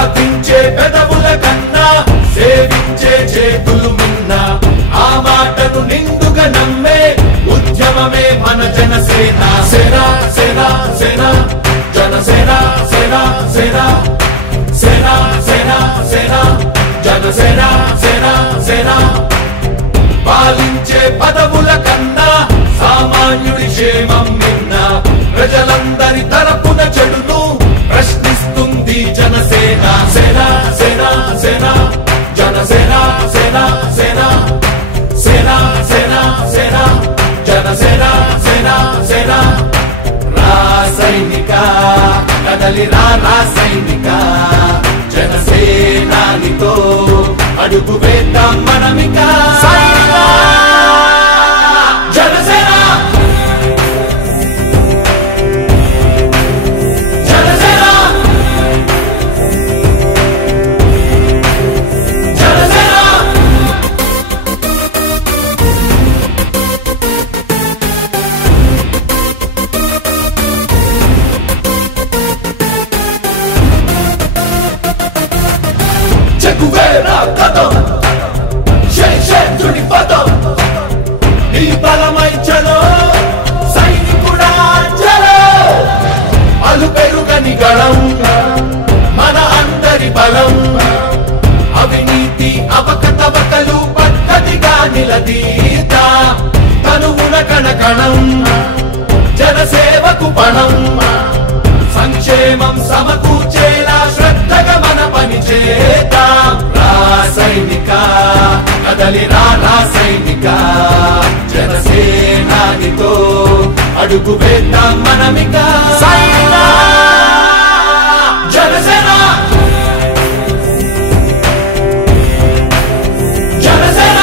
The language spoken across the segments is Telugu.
ప్రార్థించే పెదవుల కన్నా సేవించే చేతులు మిన్న ఆ మాటను నిండుగా నమ్మే ఉద్యమమే మన జనసేన సేన సేన సేన జనసేన సేన సేన సేన సేన సేన జనసేన సేన సేన పాలించే పదవుల కన్నా సామాన్యుడి క్షేమం నిన్న ప్రజలందరి తరపున చెడును ప్రశ్నిస్తుంది జనసేన సేన సేన సేన జనసేన సేన సేన సేన సేన సేన జనసేన సేన సేన రాసైనిక కదలి రాసైనిక జనసేనానితో అడుగు వేద్దాం మనమిక జనసేన జనసేన జనసేన చెక్కువేరా కథం శేషుడి పదం నీ బలమై చలో సైనికుడా చలో అలు పెరుగని గళం మన అందరి బలం అవినీతి అవకతవకలు పద్ధతిగా నిలదీత తనువున కణకణం జనసేవకు పణం సంక్షేమం సమకూర్చేలా శ్రద్ధగా మన పని చేద్దాం రాసైనిక కదలి రాసైనిక జనసేనానితో అడుగు వేద్దాం మనమిక జనసేన జనసేన జనసేన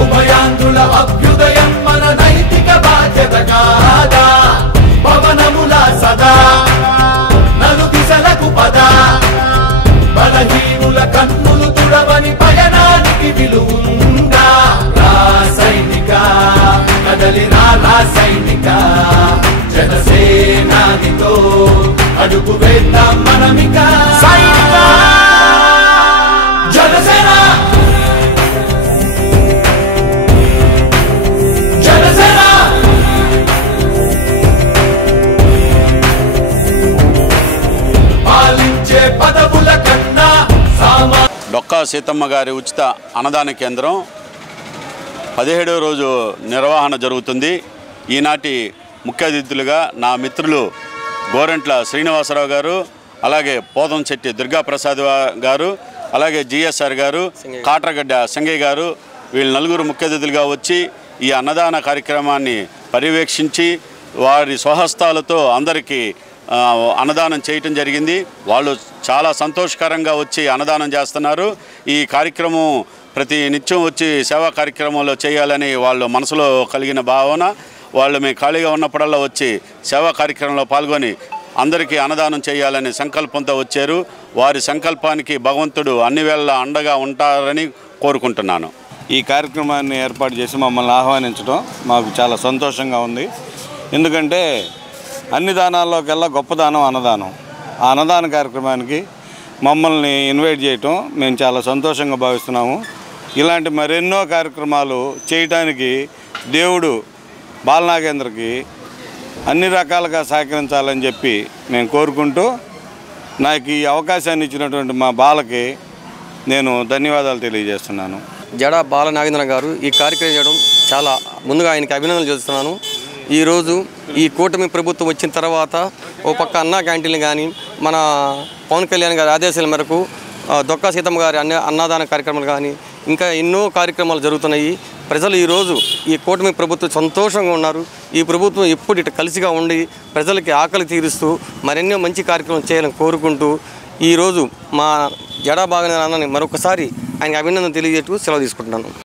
ఉభయాంధ్రుల అభ్యుదయం మన నైతిక బాధ్యత కాదా పవనముల సదా నలు దిశలకు పద బలహీనుల కన్నులు తుడవని పయనానికి విలువుందా రాసైనిక కదలి రాసైనిక జనసేనానితో అడుగు వేద్దాం మనమిక జనసేన డొక్కా సీతమ్మ గారి ఉచిత అన్నదాన కేంద్రం 17వ రోజు నిర్వహణ జరుగుతుంది. ఈనాటి ముఖ్య అతిథులుగా నా మిత్రులు గోరంట్ల శ్రీనివాసరావు గారు, అలాగే పోతంశెట్టి దుర్గాప్రసాద్ గారు, అలాగే జిఎస్ఆర్ గారు, కాట్రగడ్డ సంగయ్య గారు, వీళ్ళు నలుగురు ముఖ్య అతిథులుగా వచ్చి ఈ అన్నదాన కార్యక్రమాన్ని పర్యవేక్షించి వారి స్వహస్తాలతో అందరికీ అన్నదానం చేయటం జరిగింది. వాళ్ళు చాలా సంతోషకరంగా వచ్చి అన్నదానం చేస్తున్నారు. ఈ కార్యక్రమం ప్రతి నిత్యం వచ్చి సేవా కార్యక్రమంలో చేయాలని వాళ్ళు మనసులో కలిగిన భావన. వాళ్ళు మేము ఖాళీగా ఉన్నప్పుడల్లా వచ్చి సేవా కార్యక్రమంలో పాల్గొని అందరికీ అన్నదానం చేయాలని సంకల్పంతో వచ్చారు. వారి సంకల్పానికి భగవంతుడు అన్ని వేళలా అండగా ఉంటారని కోరుకుంటున్నాను. ఈ కార్యక్రమాన్ని ఏర్పాటు చేసి మమ్మల్ని ఆహ్వానించడం మాకు చాలా సంతోషంగా ఉంది. ఎందుకంటే అన్ని దానాల్లోకెల్లా గొప్ప దానం అన్నదానం. ఆ అన్నదాన కార్యక్రమానికి మమ్మల్ని ఇన్వైట్ చేయటం మేము చాలా సంతోషంగా భావిస్తున్నాము. ఇలాంటి మరెన్నో కార్యక్రమాలు చేయటానికి దేవుడు బాలనాగేంద్రకి అన్ని రకాలుగా సహకరించాలని చెప్పి మేము కోరుకుంటూ నాకు ఈ అవకాశాన్ని ఇచ్చినటువంటి మా బాలకి నేను ధన్యవాదాలు తెలియజేస్తున్నాను. జడా బాలనాగేంద్ర గారు ఈ కార్యక్రమం చేయడం చాలా ముందుగా ఆయనకి అభినందనలు చేస్తున్నాను. ఈరోజు ఈ కూటమి ప్రభుత్వం వచ్చిన తర్వాత ఓ పక్క అన్నా క్యాంటీన్లు కానీ మన పవన్ కళ్యాణ్ గారి ఆదేశాల మేరకు డొక్కా సీతమ్మ గారి అన్నదాన కార్యక్రమాలు కానీ ఇంకా ఎన్నో కార్యక్రమాలు జరుగుతున్నాయి. ప్రజలు ఈరోజు ఈ కూటమి ప్రభుత్వం సంతోషంగా ఉన్నారు. ఈ ప్రభుత్వం ఎప్పుడు ఇటు కలిసిగా ఉండి ప్రజలకి ఆకలి తీరుస్తూ మరెన్నో మంచి కార్యక్రమం చేయాలని కోరుకుంటూ ఈరోజు మా జడా భాగన అన్నని మరొకసారి ఆయనకి అభినందన తెలియజేస్తూ సెలవు తీసుకుంటున్నాను.